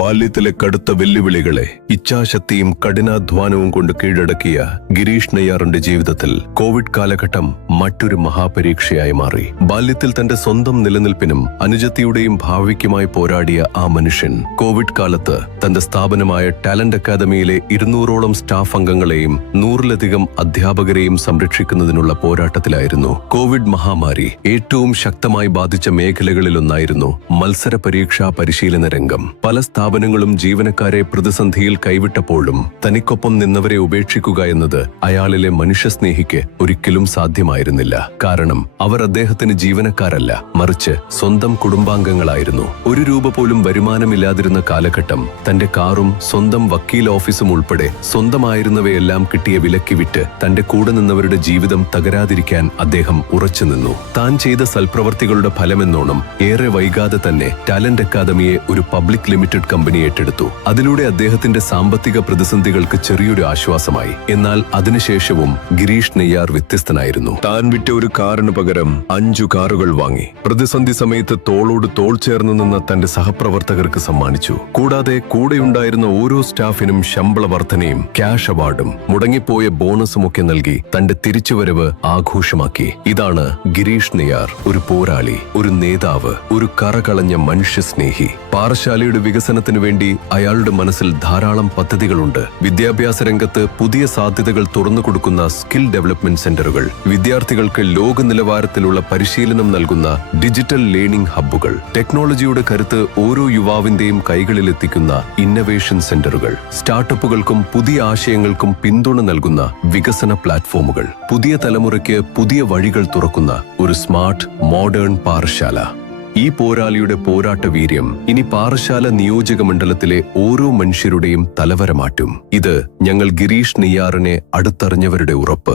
ബാല്യത്തിലെ കടുത്ത വെല്ലുവിളികളെ ഇച്ഛാശക്തിയും കഠിനാധ്വാനവും കൊണ്ട് കീഴടക്കിയ ഗിരീഷ് നെയ്യാറിന്റെ ജീവിതത്തിൽ കോവിഡ് കാലഘട്ടം മറ്റൊരു മഹാപരീക്ഷയായി മാറി. ബാല്യത്തിൽ തന്റെ സ്വന്തം നിലനിൽപ്പിനും അനുജത്തിയുടെയും ഭാവിക്കുമായി പോരാടിയ ആ മനുഷ്യൻ കോവിഡ് കാലത്ത് തന്റെ സ്ഥാപനമായ ടാലന്റ് അക്കാദമിയിലെ 200ഓളം സ്റ്റാഫ് അംഗങ്ങളെയും 100ലധികം അധ്യാപകരെയും സംരക്ഷിക്കുന്നതിനുള്ള പോരാട്ടത്തിലായിരുന്നു. കോവിഡ് മഹാമാരി ഏറ്റവും ശക്തമായി ബാധിച്ച മേഖലകളിലൊന്നായിരുന്നു മത്സര പരീക്ഷാ പരിശീലന രംഗം. പല സ്ഥാപനങ്ങളും ജീവനക്കാരെ പ്രതിസന്ധിയിൽ കൈവിട്ടപ്പോഴും തനിക്കൊപ്പം നിന്നവരെ ഉപേക്ഷിക്കുക എന്നത് അയാളിലെ മനുഷ്യസ്നേഹിക്ക് ഒരിക്കലും സാധ്യമായിരുന്നില്ല. കാരണം അവർ അദ്ദേഹത്തിന് ജീവനക്കാരല്ല, മറിച്ച് സ്വന്തം കുടുംബാംഗങ്ങളായിരുന്നു. ഒരു രൂപ പോലും വരുമാനമില്ലാതിരുന്ന കാലഘട്ടം തന്റെ കാറും സ്വന്തം വക്കീൽ ഓഫീസും ഉൾപ്പെടെ സ്വന്തമായിരുന്നവയെല്ലാം കിട്ടിയ വിലക്ക് വിറ്റ് തന്റെ കൂടെ നിന്നവരുടെ ജീവിതം തകരാതിരിക്കാൻ അദ്ദേഹം ഉറച്ചുനിന്നു. താൻ ചെയ്ത സൽപ്രവർത്തികളുടെ ഫലമെന്നോണം ഏറെ വൈകാതെ തന്നെ ടാലന്റ് അക്കാദമിയെ ഒരു പബ്ലിക് ലിമിറ്റഡ് കമ്പനി ഏറ്റെടുത്തു. അതിലൂടെ അദ്ദേഹത്തിന്റെ സാമ്പത്തിക പ്രതിസന്ധികൾക്ക് ചെറിയൊരു ആശ്വാസമായി. എന്നാൽ അതിനുശേഷവും ഗിരീഷ് നെയ്യാർ വ്യത്യസ്തനായിരുന്നു. താൻ വിറ്റ ഒരു കാറിന് പകരം 5 കാറുകൾ വാങ്ങി പ്രതിസന്ധി സമയത്ത് തോളോട് തോൾ ചേർന്ന് നിന്ന തന്റെ സഹപ്രവർത്തകർക്ക് സമ്മാനിച്ചു. കൂടാതെ കൂടെയുണ്ടായിരുന്ന ഓരോ സ്റ്റാഫിനും ശമ്പള വർധനയും ക്യാഷ് അവാർഡും മുടങ്ങിപ്പോയ ബോണസുമൊക്കെ നൽകി തന്റെ തിരിച്ചുവരവ് ആഘോഷമാക്കി. ഇതാണ് ഗിരീഷ് നെയ്യാർ, ഒരു പോരാളി, ഒരു നേതാവ്, ഒരു കറകളഞ്ഞ മനുഷ്യസ്നേഹി. പാറശാലയുടെ വികസനത്തിനു വേണ്ടി അയാളുടെ മനസ്സിൽ ധാരാളം പദ്ധതികളുണ്ട്. വിദ്യാഭ്യാസ രംഗത്ത് പുതിയ സാധ്യതകൾ തുറന്നുകൊടുക്കുന്ന സ്കിൽ ഡെവലപ്മെന്റ് സെന്ററുകൾ, വിദ്യാർത്ഥികൾക്ക് ലോക നിലവാരത്തിലുള്ള പരിശീലനം നൽകുന്ന ഡിജിറ്റൽ ലേണിംഗ് ഹബ്ബുകൾ, ടെക്നോളജിയുടെ കരുത്ത് ഓരോ യുവാവിന്റെയും കൈകളിലെത്തിക്കുന്ന ഇന്നവേഷൻ സെന്ററുകൾ, സ്റ്റാർട്ടപ്പുകൾക്കും പുതിയ ആശയങ്ങൾക്കും പിന്തുണ നൽകുന്ന വികസന പ്ലാറ്റ്ഫോമുകൾ, പുതിയ തലമുറയ്ക്ക് പുതിയ വഴികൾ തുറക്കുന്ന ഒരു സ്മാർട്ട് മോഡേൺ പാറശാല. ഈ പോരാളിയുടെ പോരാട്ട വീര്യം ഇനി പാറശാല നിയോജക മണ്ഡലത്തിലെ ഓരോ മനുഷ്യരുടെയും തലവര മാറ്റും. ഇത് ഞങ്ങൾ ഗിരീഷ് നെയ്യാറിനെ അടുത്തറിഞ്ഞവരുടെ ഉറപ്പ്.